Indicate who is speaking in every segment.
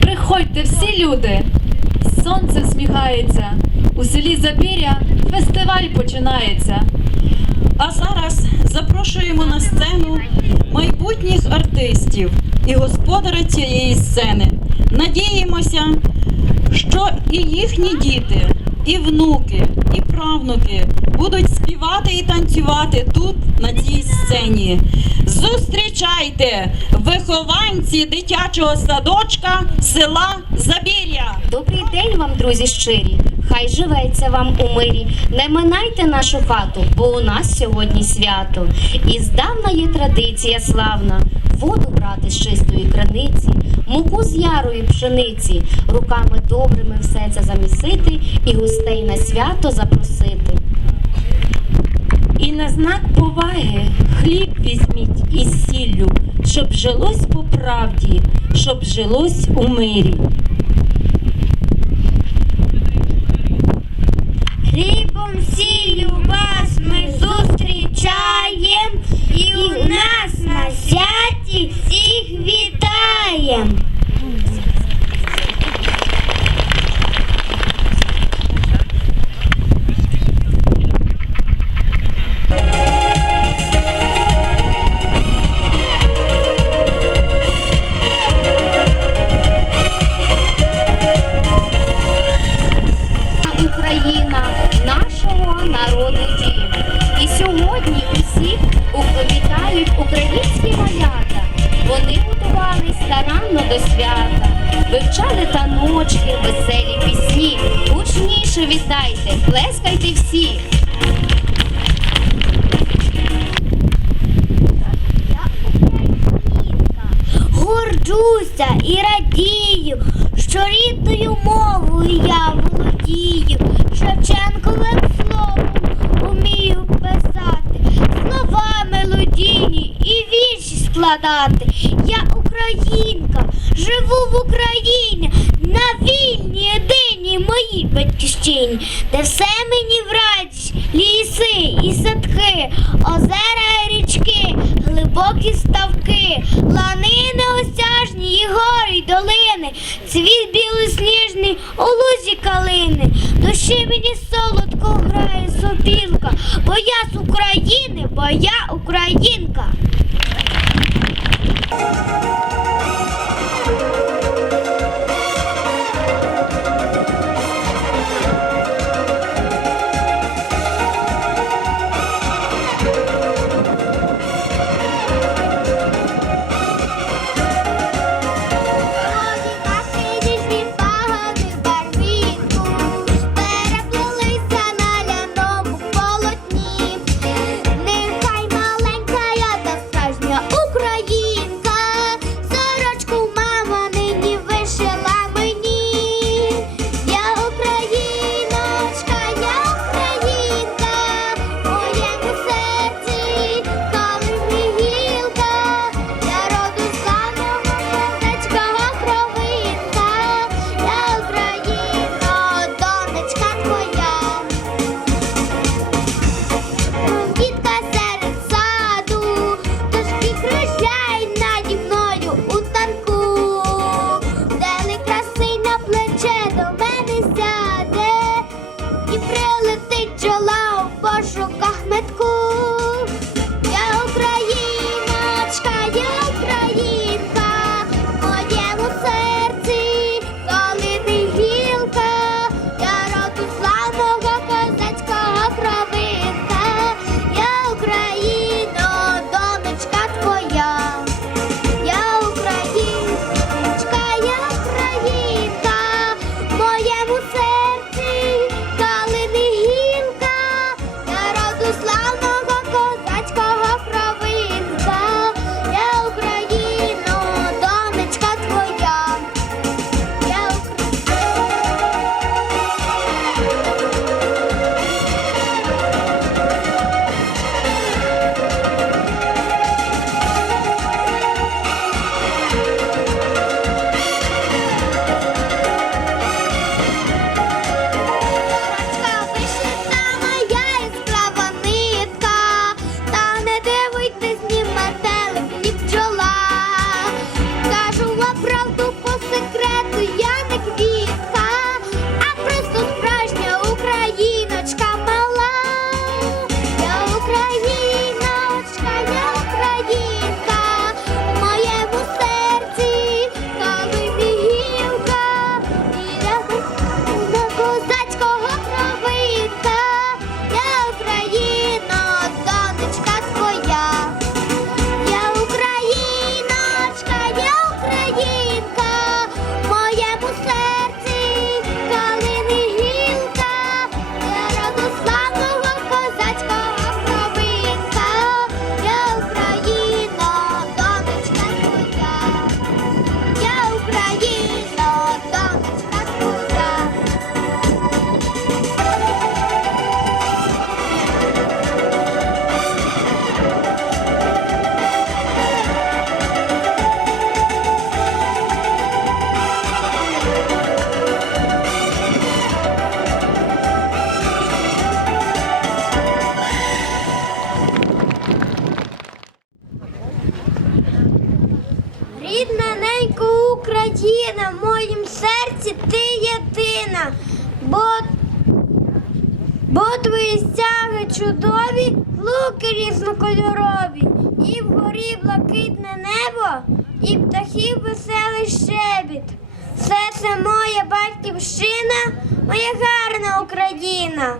Speaker 1: Приходьте всі люди, сонце всміхається, у селі Забір'я фестиваль починається.
Speaker 2: А зараз запрошуємо на сцену майбутніх артистів і господаря цієї сцени. Надіємося, що і їхні діти, і внуки, і правнуки будуть співати і танцювати тут, на цій сцені. Зустрічайте вихованці дитячого садочка села Забір'я.
Speaker 3: Добрий день вам, друзі щирі. Хай живеться вам у мирі. Не минайте нашу хату, бо у нас сьогодні свято. І здавна є традиція славна. Воду брати з чистої краниці, муку з ярої пшениці, руками добрими все це замісити і гостей на свято запросити.
Speaker 4: І на знак поваги хліб візьміть із сіллю, щоб жилось по правді, щоб жилось у мирі.
Speaker 5: Хлібом сіллю вас ми зустрічаєм, і у нас вітаєм.
Speaker 3: Україна до свята, вивчали таночки, веселі пісні. Гучніше вітайте, плескайте всі.
Speaker 5: Горджуся і радію, що рідною мовою я володію, Шевченковим словом умію писати, слова мелодійні і вірші складати. Я українка, живу в Україні, на вільній єдиній моїй батьківщині, де все мені в радість, ліси і садки, озера і річки, глибокі ставки, лани неосяжні, і гори, й долини, цвіт білосніжний у лузі калини, душі мені солодко грає сопілка, бо я з України, бо я українка. Україна, в моїм серці ти єдина, бо, бо твої стяги чудові, луки різнокольорові, і вгорі блакитне небо, і птахів веселий щебіт. Все це моя батьківщина, моя гарна Україна.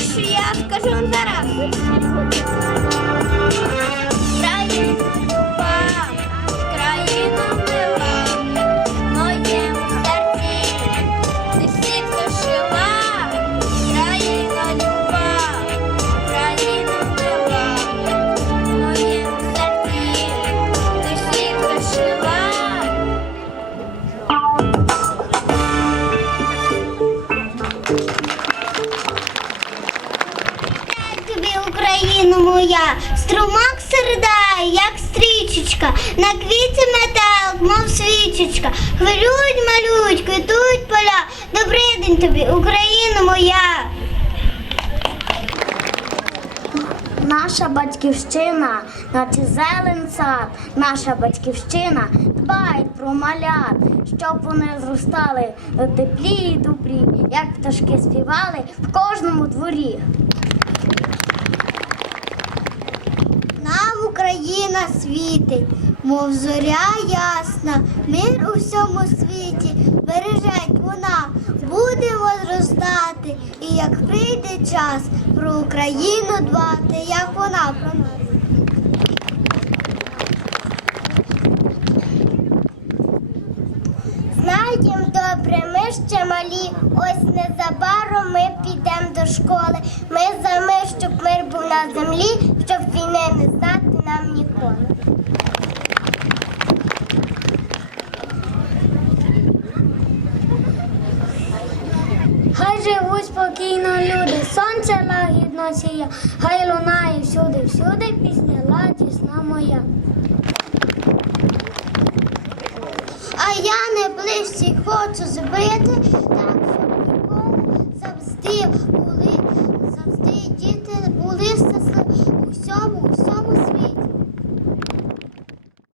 Speaker 5: Найголовніше я скажу зараз. Стрічечка, на квіті метелик, мов свічечка. Хвилюють, малюють, квітують поля. Добрий день тобі, Україна моя. Наша батьківщина, наче зелен сад, наша батьківщина дбає про малят, щоб вони зростали теплі і добрі, як пташки співали в кожному дворі. Україна світить, мов зоря ясна, мир у всьому світі, бережеть вона, будемо зростати, і як прийде час про Україну дбати, як вона про нас. Знаєм добре, ми ще малі. Ось незабаром ми підемо до школи. Ми за мир, щоб мир був на землі, щоб війни не знати нам ніколи. Хай живуть спокійно люди, сонце лагідно сіє, хай лунає всюди, всюди пісня ладісна моя. А я не ближче хочу збити, так щоб ніколи завжди